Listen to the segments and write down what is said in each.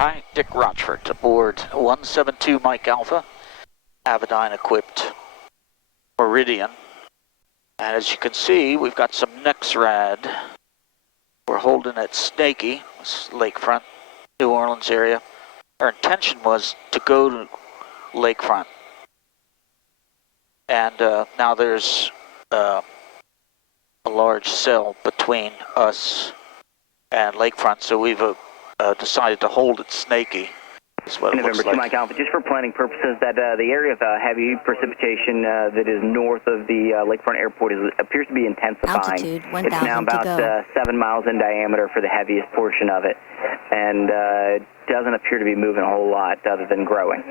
Hi, Dick Rochfort aboard 172 Mike Alpha, Avidyne equipped Meridian. And as you can see, we've got some NexRad. We're holding at Snaky, lakefront, New Orleans area. Our intention was to go to lakefront. And now there's a large cell between us and lakefront, so we've decided to hold at Snaky. Is what it looks November 2 like. Mike Alpha, just for planning purposes, that the area of heavy precipitation that is north of the lakefront airport appears to be intensifying. Altitude 1,000 it's now about to go. 7 miles in diameter for the heaviest portion of it, and doesn't appear to be moving a whole lot other than growing.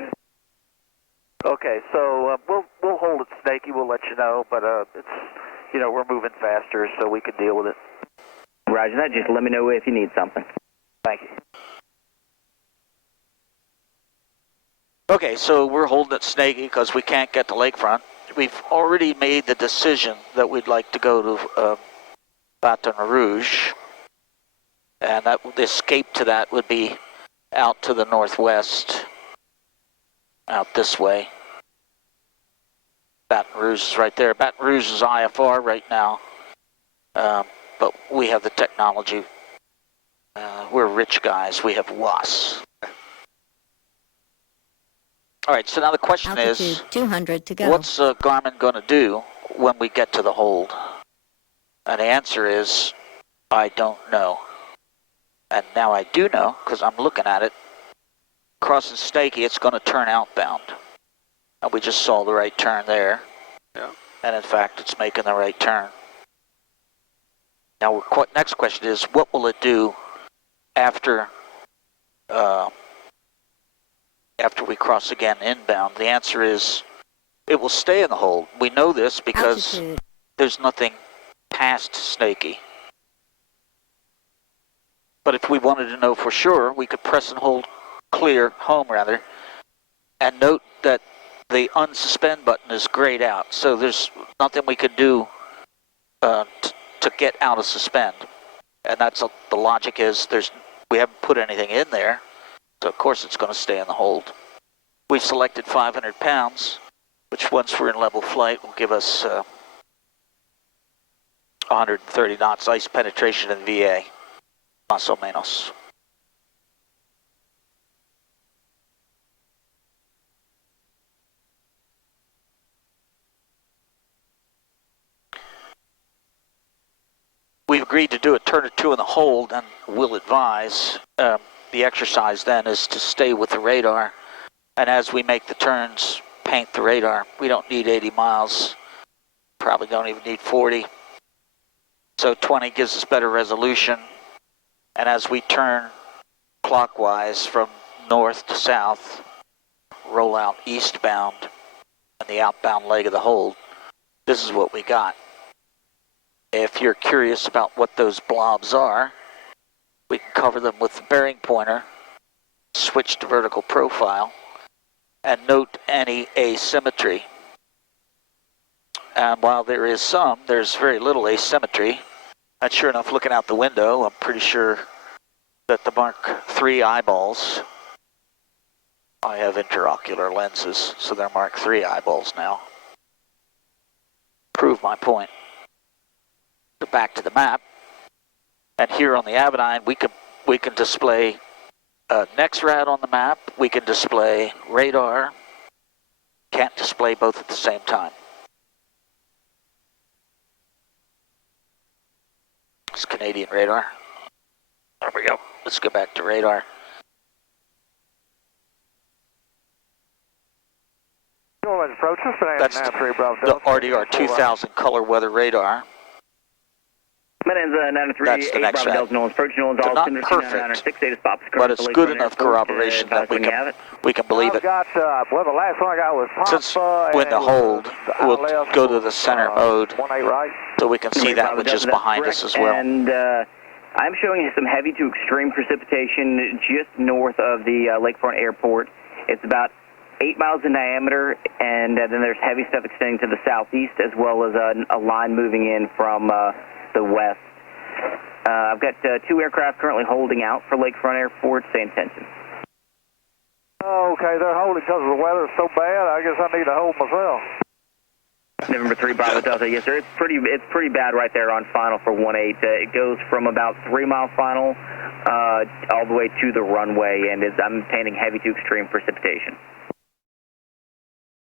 Okay, so we'll hold at Snaky. We'll let you know, but it's we're moving faster, so we can deal with it. Roger that. Just let me know if you need something. Thank you. Okay, so we're holding at Snaky because we can't get to lakefront. We've already made the decision that we'd like to go to Baton Rouge, and that the escape to that would be out to the northwest, out this way. Baton Rouge is right there. Baton Rouge is IFR right now, but we have the technology. We're rich guys. We have WAS. All right, so now the question Altitude is, 200 to go. what's Garmin going to do when we get to the hold? And the answer is, I don't know. And now I do know, because I'm looking at it. Crossing Snaky, it's going to turn outbound. And we just saw the right turn there. Yeah. And in fact, it's making the right turn. Now, next question is, what will it do after we cross again inbound? The answer is it will stay in the hold. We know this because Altitude. there's nothing past Snaky. But if we wanted to know for sure, we could press and hold clear, home rather, and note that the unsuspend button is grayed out. So there's nothing we could do to get out of suspend. And that's the logic is we haven't put anything in there. So of course it's going to stay in the hold. We've selected 500 pounds, which once we're in level flight will give us 130 knots ice penetration in VA, más o menos. We've agreed to do a turn or two in the hold, and we'll advise. The exercise then is to stay with the radar, and as we make the turns, paint the radar. We don't need 80 miles, probably don't even need 40. So 20 gives us better resolution, and as we turn clockwise from north to south, roll out eastbound and the outbound leg of the hold, this is what we got. If you're curious about what those blobs are, we can cover them with the bearing pointer, switch to vertical profile, and note any asymmetry. And while there is some, there's very little asymmetry. And sure enough, looking out the window, I'm pretty sure that the Mark III eyeballs, I have interocular lenses, so they're Mark III eyeballs now. Prove my point. Go back to the map, and here on the Avidyne, we can display NexRad on the map. We can display radar. Can't display both at the same time. It's Canadian radar. There we go. Let's go back to radar. That's the RDR 2000 color weather radar. Meridian's 903, That's the next Bravo Delta, Nolan's approach, Nolan's They're all not 20996, data spots, but it's good enough corroboration that we can believe it. Well, the last one I got was Since we're in the hold, we'll go to the center mode 18 right. so we can see that which is behind us as well. And I'm showing you some heavy to extreme precipitation just north of the lakefront airport. It's about 8 miles in diameter, and then there's heavy stuff extending to the southeast, as well as a line moving in from the west. I've got 2 aircraft currently holding out for lakefront airport. Stay in tension. Okay, they're holding because the weather's so bad. I guess I need to hold myself. November 3 Bravo Delta, yes sir, it's pretty bad right there on final for 18. It goes from about 3 mile final all the way to the runway, and I'm painting heavy to extreme precipitation.